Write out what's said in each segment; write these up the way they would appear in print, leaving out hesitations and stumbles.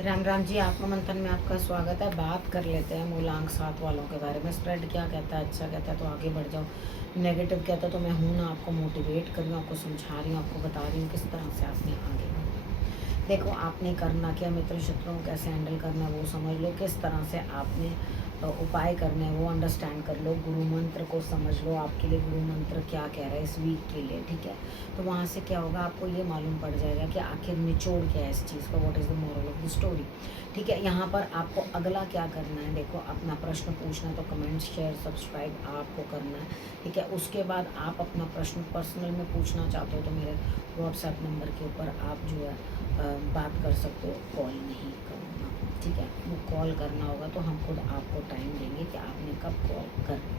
राम राम जी, आत्ममंथन में आपका स्वागत है। बात कर लेते हैं मूलांक 7 वालों के बारे में। स्प्रेड क्या कहता है? अच्छा कहता है तो आगे बढ़ जाओ, नेगेटिव कहता है तो मैं हूँ ना, आपको मोटिवेट कर रही हूँ, आपको समझा रही हूँ, आपको बता रही हूँ किस तरह से आपने आगे बढ़ना। देखो, आपने करना क्या, मित्र शत्रुओं को कैसे हैंडल करना है वो समझ लो, किस तरह से आपने उपाय करने हैं वो अंडरस्टैंड कर लो, गुरु मंत्र को समझ लो, आपके लिए गुरु मंत्र क्या कह रहा है इस वीक के लिए, ठीक है। तो वहाँ से क्या होगा, आपको ये मालूम पड़ जाएगा कि आखिर निचोड़ क्या है इस चीज़ का, what is the moral of the story, ठीक है। यहाँ पर आपको अगला क्या करना है, देखो, अपना प्रश्न पूछना तो कमेंट शेयर सब्सक्राइब आपको करना है, ठीक है। उसके बाद आप अपना प्रश्न पर्सनल में पूछना चाहते हो तो मेरे व्हाट्सएप नंबर के ऊपर आप जो है बात कर सकते हो, कॉल नहीं करना, ठीक है। वो कॉल करना होगा तो हम खुद आपको टाइम देंगे कि आपने कब कॉल करना।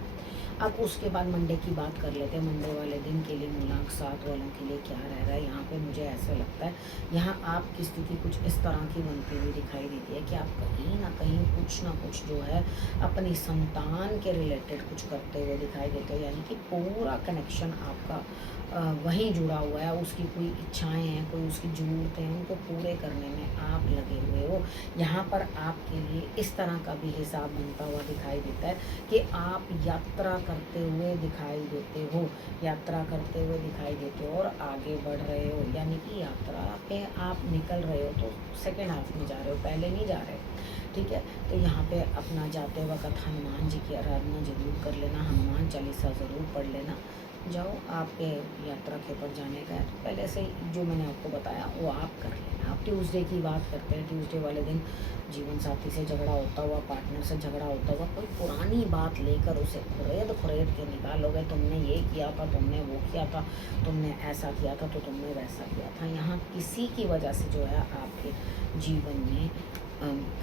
अब उसके बाद मंडे की बात कर लेते हैं। मंडे वाले दिन के लिए मूलांक 7 वालों के लिए क्या रह रहा है यहाँ पे, मुझे ऐसा लगता है यहाँ आपकी स्थिति कुछ इस तरह की बनती हुई दिखाई देती है कि आप कहीं ना कहीं कुछ ना कुछ जो है अपनी संतान के रिलेटेड कुछ करते हुए दिखाई देते हो, यानी कि पूरा कनेक्शन आपका वहीं जुड़ा हुआ है। उसकी कोई इच्छाएं हैं, कोई उसकी ज़रूरतें हैं, उनको पूरे करने में आप लगे हुए हो। यहाँ पर आपके लिए इस तरह का भी हिसाब बनता हुआ दिखाई देता है कि आप यात्रा करते हुए दिखाई देते हो, यात्रा करते हुए दिखाई देते हो और आगे बढ़ रहे हो, यानी कि यात्रा पे आप निकल रहे हो तो सेकेंड हाफ में जा रहे हो, पहले नहीं जा रहे, ठीक है। तो यहाँ पे अपना जाते वक्त हनुमान जी की आराधना जरूर कर लेना, हनुमान चालीसा ज़रूर पढ़ लेना। जाओ, आपके यात्रा के ऊपर जाने का है तो पहले से जो मैंने आपको बताया वो आप कर लेना। आप ट्यूसडे की बात करते हैं, ट्यूसडे वाले दिन जीवन साथी से झगड़ा होता हुआ, पार्टनर से झगड़ा होता हुआ, कोई पुरानी बात लेकर उसे खुरेद खुरेद के निकालोगे, तुमने ये किया था, तुमने वो किया था, तुमने ऐसा किया था, तो तुमने वैसा किया था। यहाँ किसी की वजह से जो है आपके जीवन में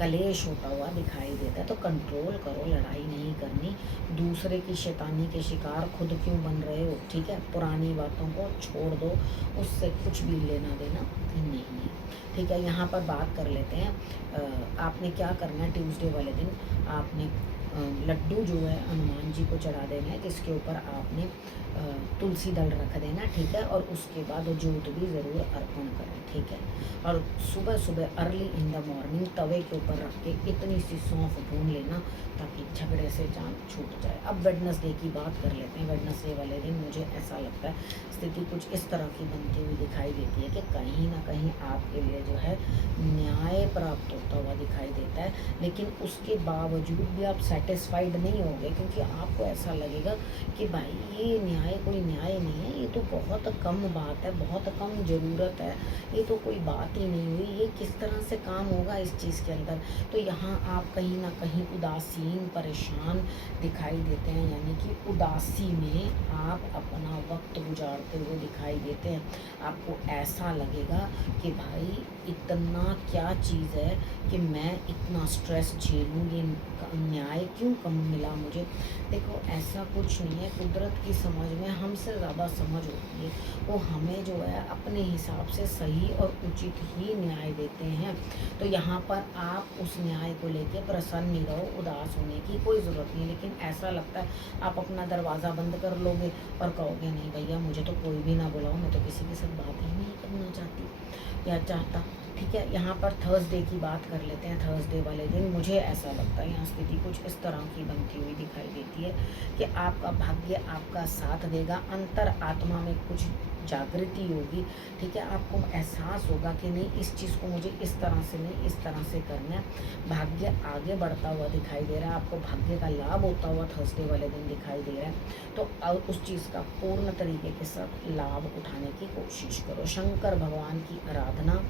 कलेश होता हुआ दिखाई देता है, तो कंट्रोल करो, लड़ाई नहीं करनी। दूसरे की शैतानी के शिकार खुद क्यों बन रहे हो, ठीक है। पुरानी बातों को छोड़ दो, उससे कुछ भी लेना देना नहीं है, ठीक है। यहाँ पर बात कर लेते हैं आपने क्या करना है। ट्यूसडे वाले दिन आपने लड्डू जो है हनुमान जी को चढ़ा देना है, जिसके ऊपर आपने तुलसी दल रख देना, ठीक है। और उसके बाद जोत भी ज़रूर अर्पण करें, ठीक है। और सुबह सुबह अर्ली इन द मॉर्निंग तवे के ऊपर रख के इतनी सी सौंफ भून लेना ताकि झगड़े से जान छूट जाए। अब वेडनेसडे की बात कर लेते हैं। वेडनेसडे वाले दिन मुझे ऐसा लगता है स्थिति कुछ इस तरह की बनती हुई दिखाई देती है कि कहीं ना कहीं आपके लिए जो है न्याय प्राप्त होता हुआ दिखाई देता है, लेकिन उसके बावजूद भी आप सेटिस्फाइड नहीं होंगे, क्योंकि आपको ऐसा लगेगा कि भाई ये न्याय कोई न्याय नहीं है, ये तो बहुत कम बात है, बहुत कम ज़रूरत है, ये तो कोई बात ही नहीं हुई, ये किस तरह से काम होगा इस चीज़ के अंदर। तो यहाँ आप कहीं ना कहीं उदासीन परेशान दिखाई देते हैं, यानी कि उदासी में आप अपना वक्त गुजारते हुए दिखाई देते हैं। आपको ऐसा लगेगा कि भाई इतना क्या चीज़ है कि मैं इतना स्ट्रेस झेलूँ, ये न्याय क्यों कम मिला मुझे। देखो, ऐसा कुछ नहीं है, कुदरत की समझ में हमसे ज़्यादा समझ होती है, वो हमें जो है अपने हिसाब से सही और उचित ही न्याय देते हैं। तो यहाँ पर आप उस न्याय को लेके प्रसन्न नहीं रहो, उदास होने की कोई ज़रूरत नहीं। लेकिन ऐसा लगता है आप अपना दरवाज़ा बंद कर लोगे और कहोगे नहीं भैया, मुझे तो कोई भी ना बुलाओ, मैं तो किसी के साथ बात ही नहीं करना चाहती या चाहता, ठीक है। यहाँ पर थर्सडे की बात कर लेते हैं। थर्सडे वाले दिन मुझे ऐसा लगता है यहाँ स्थिति कुछ इस तरह की बनती हुई दिखाई देती है कि आपका भाग्य आपका साथ देगा, अंतर आत्मा में कुछ जागृति होगी, ठीक है। आपको एहसास होगा कि नहीं, इस चीज़ को मुझे इस तरह से नहीं, इस तरह से करना है। भाग्य आगे बढ़ता हुआ दिखाई दे रहा है, आपको भाग्य का लाभ होता हुआ थर्सडे वाले दिन दिखाई दे रहा है। तो उस चीज़ का पूर्ण तरीके के साथ लाभ उठाने की कोशिश करो। शंकर भगवान की आराधना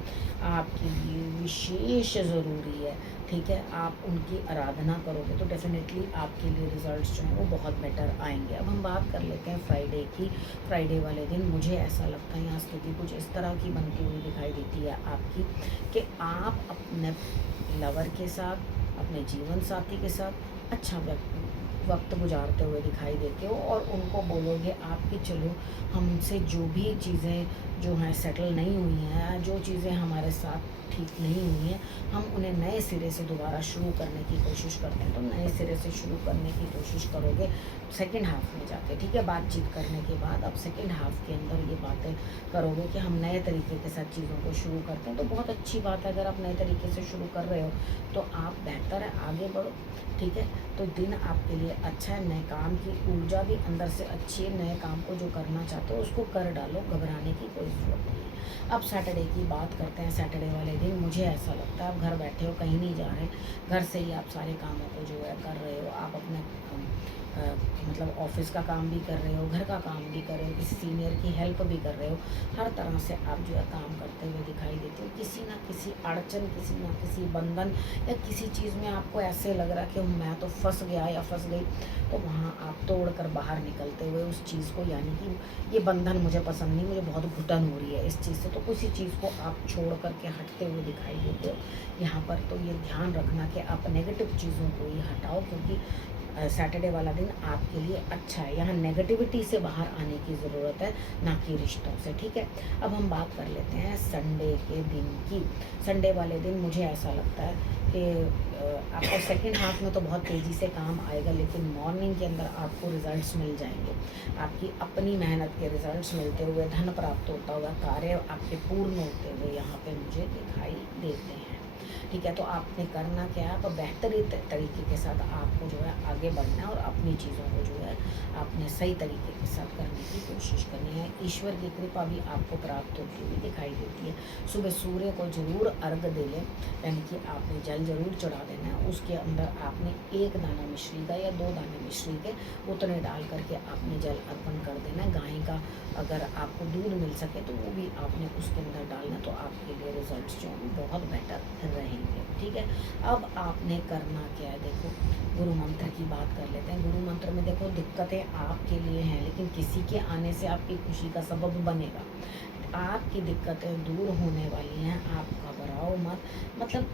आपके लिए विशेष ज़रूरी है, ठीक है। आप उनकी आराधना करोगे तो डेफिनेटली आपके लिए रिजल्ट्स जो हैं वो बहुत बेटर आएंगे। अब हम बात कर लेते हैं फ्राइडे की। फ्राइडे वाले दिन मुझे ऐसा लगता है यहाँ स्थिति कुछ इस तरह की बनती हुई दिखाई देती है आपकी कि आप अपने लवर के साथ, अपने जीवन साथी के साथ अच्छा वक्त गुजारते हुए दिखाई देते हो और उनको बोलोगे आप कि चलो हमसे जो भी चीज़ें जो हैं सेटल नहीं हुई हैं, जो चीज़ें हमारे साथ ठीक नहीं हुई हैं, हम उन्हें नए सिरे से दोबारा शुरू करने की कोशिश करते हैं। तो नए सिरे से शुरू करने की कोशिश करोगे सेकंड हाफ़ में जाके, ठीक है, बातचीत करने के बाद अब सेकंड हाफ़ के अंदर ये बातें करोगे कि हम नए तरीके के साथ चीज़ों को शुरू करते हैं। तो बहुत अच्छी बात है, अगर आप नए तरीके से शुरू कर रहे हो तो आप बेहतर है, आगे बढ़ो, ठीक है। तो दिन आपके लिए अच्छा है, नए काम की ऊर्जा भी अंदर से अच्छी है, नए काम को जो करना चाहते हो उसको कर डालो, घबराने की कोई ज़रूरत नहीं है। अब सैटरडे की बात करते हैं। सैटरडे वाले दिन मुझे ऐसा लगता है आप घर बैठे हो, कहीं नहीं जा रहे, घर से ही आप सारे कामों को जो है कर रहे हो। आप अपने मतलब ऑफिस का काम भी कर रहे हो, घर का काम भी कर रहे हो, किसी सीनियर की हेल्प भी कर रहे हो, हर तरह से आप जो है काम करते हुए दिखाई देते हो। किसी ना किसी अड़चन, किसी ना किसी बंधन या किसी चीज़ में आपको ऐसे लग रहा है कि मैं तो फंस गया या फंस गई, तो वहाँ आप तोड़ कर बाहर निकलते हुए उस चीज़ को, यानी कि ये बंधन मुझे पसंद नहीं, मुझे बहुत घुटन हो रही है इस चीज़ से, तो किसी चीज़ को आप छोड़ करके हटते हुए दिखाई देते हो यहाँ पर। तो ये ध्यान रखना कि आप नेगेटिव चीज़ों को ही हटाओ, क्योंकि सैटरडे वाला दिन आपके लिए अच्छा है। यहाँ नेगेटिविटी से बाहर आने की ज़रूरत है, ना कि रिश्तों से, ठीक है। अब हम बात कर लेते हैं संडे के दिन की। संडे वाले दिन मुझे ऐसा लगता है कि आपको सेकंड हाफ में तो बहुत तेज़ी से काम आएगा, लेकिन मॉर्निंग के अंदर आपको रिजल्ट्स मिल जाएंगे। आपकी अपनी मेहनत के रिजल्ट्स मिलते हुए, धन प्राप्त होता हुआ, कार्य आपके पूर्ण होते हुए यहाँ पे मुझे दिखाई देते हैं, ठीक है। तो आपने करना क्या है, आप बेहतरीन तरीके के साथ आपको जो है आगे बढ़ना है और अपनी चीज़ों को जो है आपने सही तरीके के साथ करने की कोशिश करनी है। ईश्वर की कृपा भी आपको प्राप्त होती हुई दिखाई देती है। सुबह सूर्य को ज़रूर अर्घ दे लें, यानी कि आपने जल ज़रूर चढ़ा देना है। उसके अंदर आपने 1 दाना मिश्री का या 2 दाने मिश्री के उतने डाल करके आपने जल अर्पण कर देना है। गाय का अगर आपको दूध मिल सके तो वो भी आपने उसके अंदर डालना, तो आपके लिए रिजल्ट्स जो हैं बहुत बेटर रहेंगे, ठीक है। अब आपने करना क्या है, देखो गुरु मंत्र की बात कर लेते हैं। गुरु मंत्र में देखो दिक्कतें आपके लिए हैं, लेकिन किसी के आने से आपकी खुशी का सबब बनेगा। आपकी दिक्कतें दूर होने वाली हैं, आप घबराओ मत। मतलब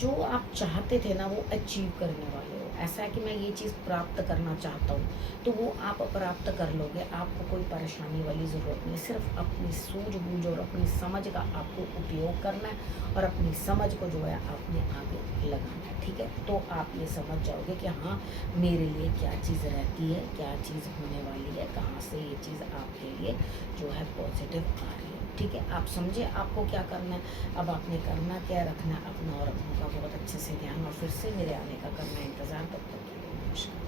जो आप चाहते थे ना वो अचीव करने वाले हो। ऐसा है कि मैं ये चीज़ प्राप्त करना चाहता हूँ, तो वो आप प्राप्त कर लोगे। आपको कोई परेशानी वाली ज़रूरत नहीं, सिर्फ अपनी सूझबूझ और अपनी समझ का आपको उपयोग करना है और अपनी समझ को जो है आपने आगे लगाना है, ठीक है। तो आप ये समझ जाओगे कि हाँ मेरे लिए क्या चीज़ रहती है, क्या चीज़ होने वाली है, कहाँ से ये चीज़ आपके लिए जो है पॉजिटिव आ रही है, ठीक है। आप समझे आपको क्या करना है। अब आपने करना क्या, रखना अपना और अपनों का बहुत अच्छे से ध्यान, और फिर से मेरे आने का करना इंतज़ार। तब तक के लिए नमस्कार।